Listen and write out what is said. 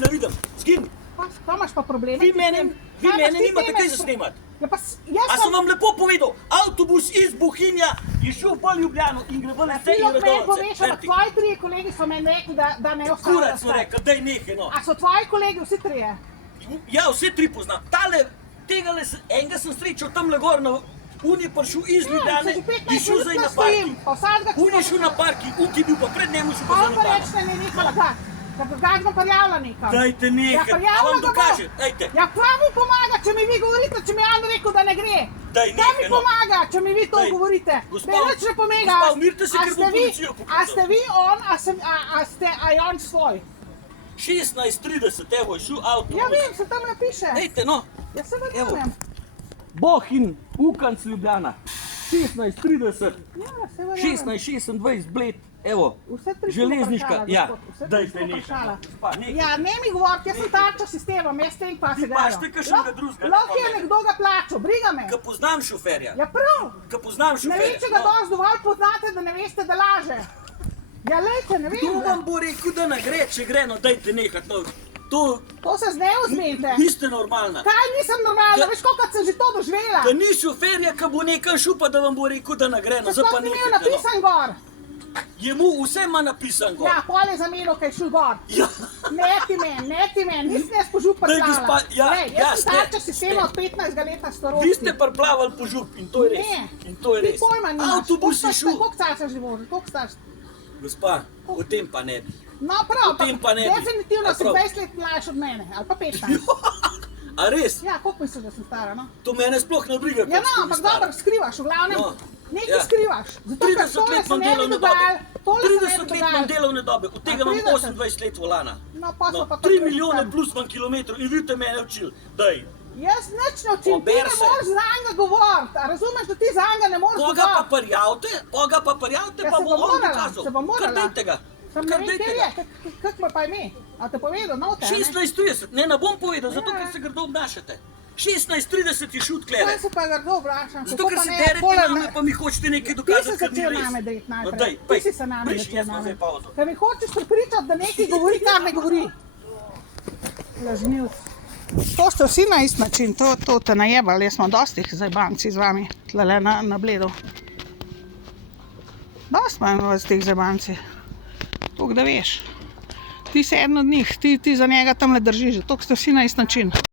te ne vidim. Zgin. Kaj imaš pa probleme? Vi mene nimate kaj za snemati. A sem vam lepo povedal, avtobus iz Bohinja je šel v Ljubljano in gre v vse in Radovce. Tvoji trije kolegi so meni rekli, da ne ostajajo. Kurac so rekli, daj nehaj, no. A so tvoji kolegi vsi trije? Ja, vse tri poznam. Enega sem srečal tamle gor, un je prišel iz Ljubljane in šel zdaj na parking. Un je šel na parking, un ki je bil pa pred njemu šel pa za napad. Pa reč ne nekaj lagati. Da drugač bom parjavila nekaj. Dajte nekaj, a vam dokaže, dajte. Ja, kva mi pomaga, če mi vi govorite, če mi je Jan rekel, da ne gre? Daj nekaj, no. Kva mi pomaga, če mi vi to govorite? Gospa, umirite se, ker bom policijo poklical. A ste vi on, a je on svoj? 16:30, evo, je šel avtobus. Ja vem, se tam napiše. Dajte, no. Ja se verjamem. Bohinj, Ukanc, Ljubljana. 16:30. Ja, se verjamem. 16:26, Bled. Evo, železniška, ja, dajte nekaj. Ja, ne mi govoriti, jaz sem tarča sistemom, jaz tem pa se dajo. Vi pašte kakšnega drugega. Lahko je nekdo ga plačal, briga me. Ka poznam šoferja. Ja prav. Ka poznam šoferja. Ne vem, če ga dovolj poznate, da ne veste, da laže. Ja, lejte, ne vem. To vam bo rekel, da ne gre, če gre, no dajte nekaj. To se z ne vzmete. Niste normalna. Kaj nisem normalna, veš kolikrat sem že to doživela. Da ni šoferja, ka bo nekaj šupa, da vam bo rekel, da ne gre. Se sploh ni imel napisan gor. Je mu vse ima napisan gor. Ja, pol je zamenil, kaj je šel gor. Ja. Ne ti men, nisem jaz po žup prplala. Jaz sem tarča sistema od 15 leta starosti. Vi ste prplavali po žup in to je res. In to je res. Ti pojma nimaš. Avtobus je šel. Koliko starša že vozi, koliko starš? Gospa, o tem pa ne bi. No prav, definitivno si prav. 20 let mlajši od mene, ali pa 15. A res? Ja, koliko misliš, da sem stara, no? To mene sploh ne briga, ja, no, ampak dobro, skrivaš, v glavnem, nekaj skrivaš. 30 let imam delovne dobe. 30 let imam delovne dobe, od tega imam 28 let volana. No, pa so pa 3 milijone plus imam kilometrov in vi te mene učili. Daj. Jaz nič ne učim, ti ne moreš za njega govoriti, a razumeš, da ti za njega ne moreš govoriti? Poga pa parjavte, pa bo on dokazal. Se bom morala. Kar dajte ga. Sem ne vem, kjer je, kak ima pa ime, a te povedal, note, ne? 16:30, ne bom povedal, zato ker se grdo obnašate. 16:30 je šel odklede. Kaj se pa grdo obnašam? Zato ker se derete name, pa mi hočete nekaj dokazati, ker ni res. Ti si začel name dejti najprej. Ti si se name začel name. Ker mi hočeš pripričati, da nekaj govori, kar ne govori. Lažnivc. To ste vsi na isti način, to te najebali, jaz smo dosti zajbanci z vami, tlele na Bledu. Dosti imamo z teh zajbanci. Toliko da veš. Ti si eden od njih, ti za njega tamle držiš, toliko ste vsi na isti način.